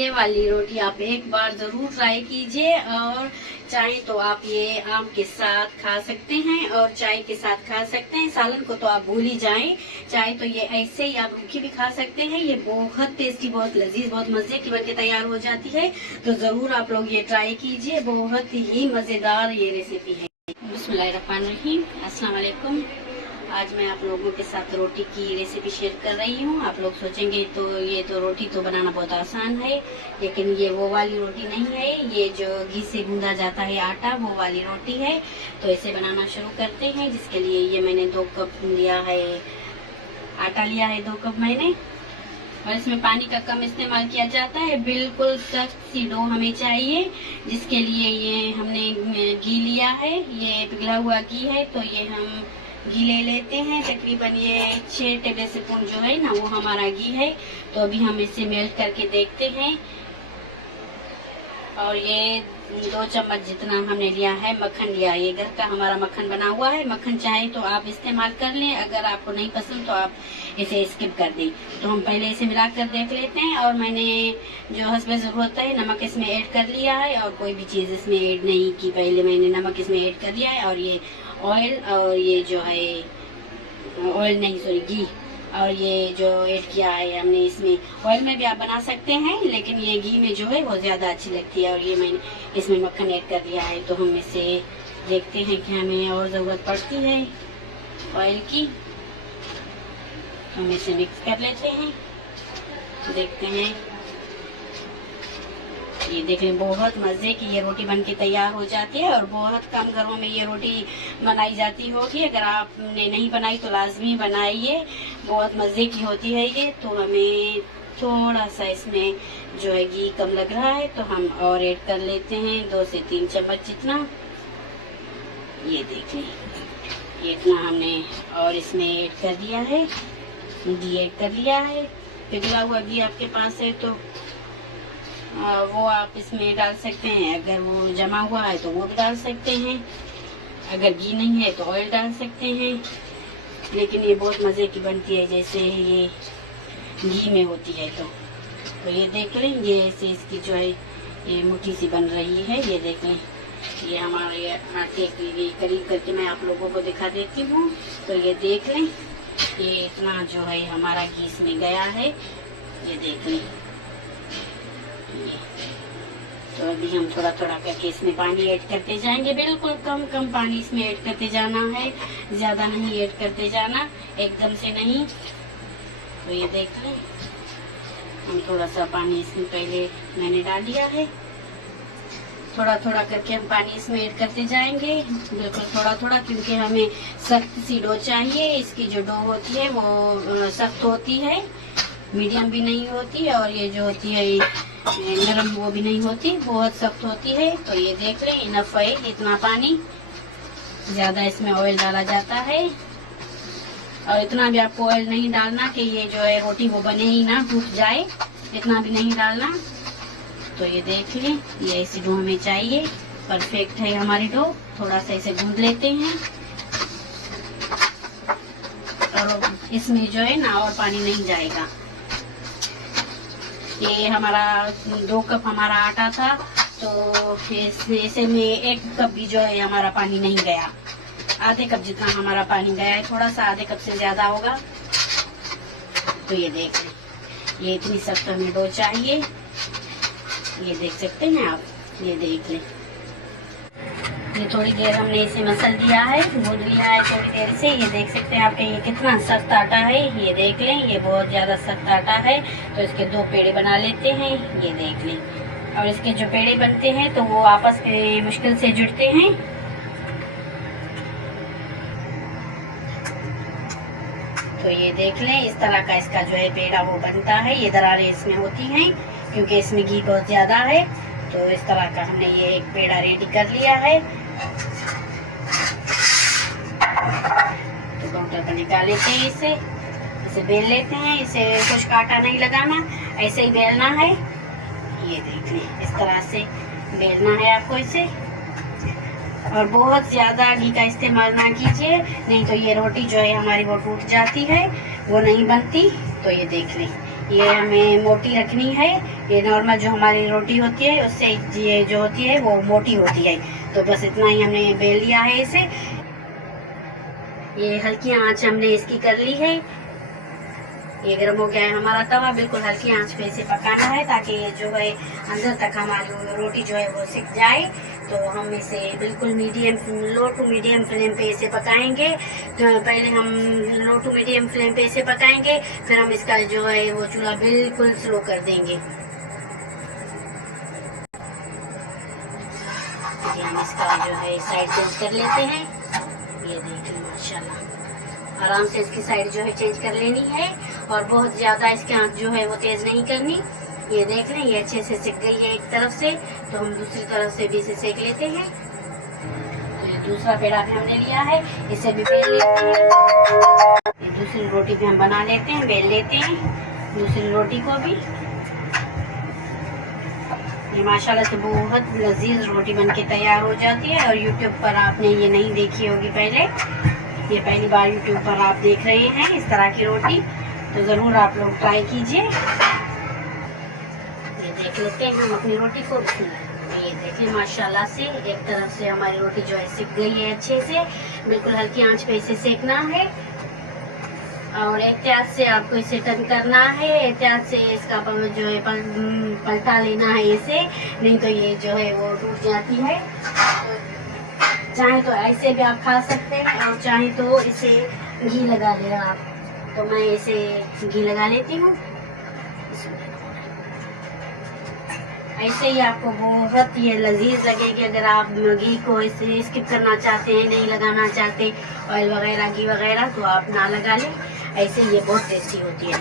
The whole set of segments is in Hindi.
ये वाली रोटी आप एक बार जरूर ट्राई कीजिए। और चाहे तो आप ये आम के साथ खा सकते हैं और चाय के साथ खा सकते हैं। सालन को तो आप भूल ही जाएं। चाहे तो ये ऐसे ही आप रूखी भी खा सकते हैं। ये बहुत टेस्टी, बहुत लजीज, बहुत मजे की बनके तैयार हो जाती है। तो जरूर आप लोग ये ट्राई कीजिए, बहुत ही मजेदार ये रेसिपी है। बिस्मिल्लाहिर्रहमानिर्रहीम, अस्सलाम वालेकुम। आज मैं आप लोगों के साथ रोटी की रेसिपी शेयर कर रही हूँ। आप लोग सोचेंगे तो ये तो रोटी तो बनाना बहुत आसान है, लेकिन ये वो वाली रोटी नहीं है। ये जो घी से गूंदा जाता है आटा, वो वाली रोटी है। तो इसे बनाना शुरू करते हैं। जिसके लिए ये मैंने 2 कप लिया है, आटा लिया है 2 कप मैंने। और इसमें पानी का कम इस्तेमाल किया जाता है। बिल्कुल सख्त सी डो हमें चाहिए। जिसके लिए ये हमने घी लिया है, ये पिघला हुआ घी है। तो ये हम घी ले लेते हैं। तकरीबन ये 6 टेबल स्पून जो है ना, वो हमारा घी है। तो अभी हम इसे मेल्ट करके देखते हैं। और ये 2 चम्मच जितना हमने लिया है मक्खन लिया है। ये घर का हमारा मक्खन बना हुआ है। मक्खन चाहे तो आप इस्तेमाल कर लें, अगर आपको नहीं पसंद तो आप इसे स्किप कर दें। तो हम पहले इसे मिलाकर देख लेते हैं। और मैंने जो हस्बे ज़रूरत है नमक इसमें ऐड कर लिया है, और कोई भी चीज़ इसमें ऐड नहीं की। पहले मैंने नमक इसमें ऐड कर लिया है। और ये ऑयल, और ये जो है ऑयल नहीं, सॉरी, घी। और ये जो ऐड किया है हमने, इसमें ऑयल में भी आप बना सकते हैं, लेकिन ये घी में जो है वो ज़्यादा अच्छी लगती है। और ये मैंने इसमें मक्खन ऐड कर दिया है। तो हम इसे देखते हैं कि हमें और ज़रूरत पड़ती है ऑयल की। हम इसे मिक्स कर लेते हैं, देखते हैं। ये देख लें, बहुत मज़े की ये रोटी बनके तैयार हो जाती है। और बहुत कम घरों में ये रोटी बनाई जाती होगी। अगर आपने नहीं बनाई तो लाजमी बनाइए, बहुत मज़े की होती है ये। तो हमें थोड़ा सा इसमें जो है घी कम लग रहा है, तो हम और ऐड कर लेते हैं 2 से 3 चम्मच जितना। ये देख लें, ये इतना हमने और इसमें ऐड कर दिया है, घी ऐड कर लिया है। पिघला हुआ घी आपके पास है तो वो आप इसमें डाल सकते हैं। अगर वो जमा हुआ है तो वो भी डाल सकते हैं। अगर घी नहीं है तो ऑयल डाल सकते हैं। लेकिन ये बहुत मज़े की बनती है जैसे ये घी में होती है। तो ये देख लें, ये ऐसे इसकी जो है ये मुट्ठी सी बन रही है। ये देख लें, ये हमारे आटे की करीब करके मैं आप लोगों को दिखा देती हूँ। तो ये देख लें, ये इतना जो है हमारा घी इसमें गया है। ये देख लें। तो अभी हम थोड़ा थोड़ा करके इसमें पानी ऐड करते जाएंगे। बिल्कुल कम कम पानी इसमें ऐड करते जाना है, ज़्यादा नहीं ऐड करते जाना, एकदम से नहीं। तो ये देख लें, हम थोड़ा सा पानी इसमें पहले मैंने डाल दिया है। थोड़ा थोड़ा करके हम पानी इसमें ऐड करते जाएंगे, बिल्कुल थोड़ा थोड़ा, क्योंकि हमें सख्त सी डो चाहिए। इसकी जो डो होती है वो सख्त होती है, मीडियम भी नहीं होती, और ये जो होती है नरम वो भी नहीं होती, बहुत सख्त होती है। तो ये देख लें, इनफ है इतना पानी। ज़्यादा इसमें ऑयल डाला जाता है, और इतना भी आपको ऑयल नहीं डालना कि ये जो है रोटी वो बने ही ना, टूट जाए, इतना भी नहीं डालना। तो ये देख लें, ये ऐसी डो हमें चाहिए। परफेक्ट है हमारी डो। थोड़ा सा इसे गूंद लेते हैं, और इसमें जो है ना और पानी नहीं जाएगा। ये हमारा 2 कप हमारा आटा था, तो इसे में 1 कप भी जो है हमारा पानी नहीं गया। आधे कप जितना हमारा पानी गया है, थोड़ा सा आधे कप से ज्यादा होगा। तो ये देख लें, ये इतनी सख्त हमें डो चाहिए। ये देख सकते हैं आप, ये देख लें। ये थोड़ी देर हमने इसे मसल दिया है, भून लिया है थोड़ी देर से। ये देख सकते हैं आपके, ये कितना सख्त आटा है। ये देख लें, ये बहुत ज़्यादा सख्त आटा है। तो इसके 2 पेड़े बना लेते हैं। ये देख लें, और इसके जो पेड़े बनते हैं तो वो आपस में मुश्किल से जुड़ते हैं। तो ये देख लें, इस तरह का इसका जो है पेड़ा वो बनता है। ये दरारें इसमें होती हैं क्योंकि इसमें घी बहुत ज़्यादा है। तो इस तरह का हमने ये एक पेड़ा रेडी कर लिया है। तो काउंटर पर निकाल लेते हैं इसे बेल लेते हैं। इसे कुछ काटा नहीं लगाना, ऐसे ही बेलना है। ये देख लें, इस तरह से बेलना है आपको इसे। और बहुत ज़्यादा घी का इस्तेमाल ना कीजिए, नहीं तो ये रोटी जो है हमारी वो टूट जाती है, वो नहीं बनती। तो ये देख लें, ये हमें मोटी रखनी है। ये नॉर्मल जो हमारी रोटी होती है उससे ये जो होती है वो मोटी होती है। तो बस इतना ही हमने बेल लिया है इसे। ये हल्की आंच हमने इसकी कर ली है। ये गर्म हो गया है हमारा तवा। बिल्कुल हल्की आंच पे इसे पकाना है ताकि ये जो है अंदर तक हमारी रोटी जो है वो सिक जाए। तो हम इसे बिल्कुल लो टू मीडियम फ्लेम पे इसे पकाएंगे। तो पहले हम लो टू मीडियम फ्लेम पे इसे पकाएंगे, फिर हम इसका जो है वो चूल्हा बिल्कुल स्लो कर देंगे। हम इसका जो है साइड चेंज कर लेते हैं। ये देखिए माशाल्लाह आराम से इसकी साइड जो है चेंज कर लेनी है और बहुत ज़्यादा इसकी आंच जो है वो तेज़ नहीं करनी। ये देख लें ये अच्छे से सिक गई है एक तरफ से, तो हम दूसरी तरफ से भी इसे सेक लेते हैं। तो ये दूसरा पेड़ा भी हमने लिया है, इसे भी बेल लेते हैं। ये दूसरी रोटी भी हम बना लेते हैं, बेल लेते हैं दूसरी रोटी को भी। ये माशाल्लाह से बहुत लजीज रोटी बनके तैयार हो जाती है और यूट्यूब पर आपने ये नहीं देखी होगी पहले। ये पहली बार यूट्यूब पर आप देख रहे हैं इस तरह की रोटी, तो ज़रूर आप लोग ट्राई कीजिए। ये देख लेते हैं हम अपनी रोटी को। ये देखें माशाल्लाह से एक तरफ से हमारी रोटी जो है सिक गई है अच्छे से। बिल्कुल हल्की आंच पे इसे सेकना है और एहतियात से आपको इसे टर्न करना है। एहतियात से इसका जो है पलटा लेना है इसे, नहीं तो ये जो है वो टूट जाती है। चाहे तो ऐसे भी आप खा सकते हैं और चाहे तो इसे घी लगा लें आप। तो मैं इसे घी लगा लेती हूँ। ऐसे ही आपको बहुत ये लजीज लगेगी। अगर आप घी को इसे स्किप करना चाहते हैं, नहीं लगाना चाहते ऑयल वगैरह घी वगैरह, तो आप ना लगा लें। ऐसे ये बहुत टेस्टी होती है।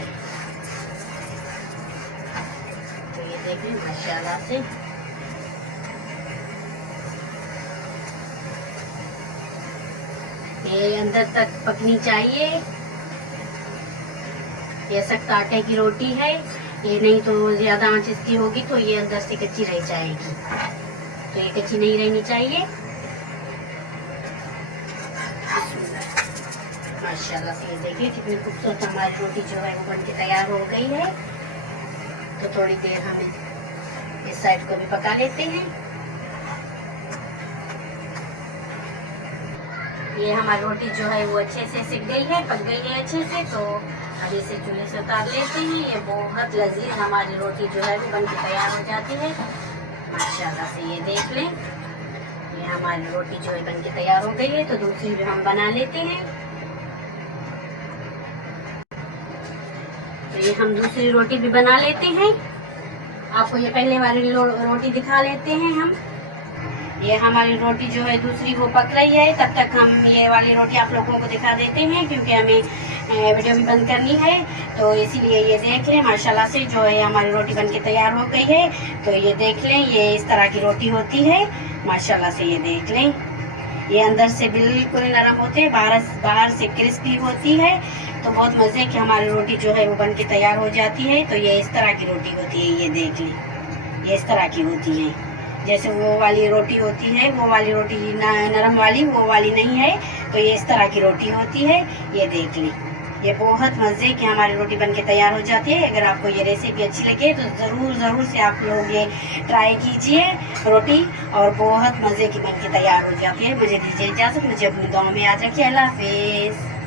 तो ये देखिए माशाल्लाह से ये अंदर तक पकनी चाहिए। ये सख्त आटे की रोटी है, ये नहीं तो ज्यादा आंच इसकी होगी तो ये अंदर से कच्ची रह जाएगी। तो ये कच्ची नहीं रहनी चाहिए। माशाल्लाह से ये देखिए कितनी खूबसूरत हमारी रोटी जो है वो बनके तैयार हो गई है। तो थोड़ी देर हम इस साइड को भी पका लेते हैं। ये हमारी रोटी जो है वो अच्छे से सिक गई है, पक गई है अच्छे से। तो अब इसे चूल्हे से उतार लेते हैं। ये बहुत लजीज हमारी रोटी जो है वो बनके तैयार हो जाती है। माशाल्लाह से ये देख लें ये हमारी रोटी जो है बनके तैयार हो गई है। तो दूसरी भी हम बना लेते हैं। तो ये हम दूसरी रोटी भी बना लेते हैं। आपको ये पहले वाली रोटी दिखा लेते हैं हम। ये हमारी रोटी जो है दूसरी वो पक रही है, तब तक हम ये वाली रोटी आप लोगों को दिखा देते हैं क्योंकि हमें वीडियो भी बंद करनी है। तो इसीलिए ये देख लें माशाल्लाह से जो है हमारी रोटी बनके तैयार हो गई है। तो ये देख लें ये इस तरह की रोटी होती है माशाल्लाह से। ये देख लें ये अंदर से बिल्कुल नरम होते हैं, बाहर से क्रिस्पी होती है। तो बहुत मज़े की हमारी रोटी जो है वो बनके तैयार हो जाती है। तो ये इस तरह की रोटी होती है। ये देख लें ये इस तरह की होती है, जैसे वो वाली रोटी होती है, वो वाली रोटी नरम वाली वो वाली नहीं है। तो ये इस तरह की रोटी होती है। ये देख लें ये बहुत मज़े की हमारी रोटी बनके तैयार हो जाती है। अगर आपको ये रेसिपी अच्छी लगे तो ज़रूर से आप लोग ये ट्राई कीजिए रोटी, और बहुत मज़े की बनके तैयार हो जाती है। मुझे दीजिए इजाज़त, मुझे अपनी दुआ में याद रखिए। अल्लाह हाफिज़।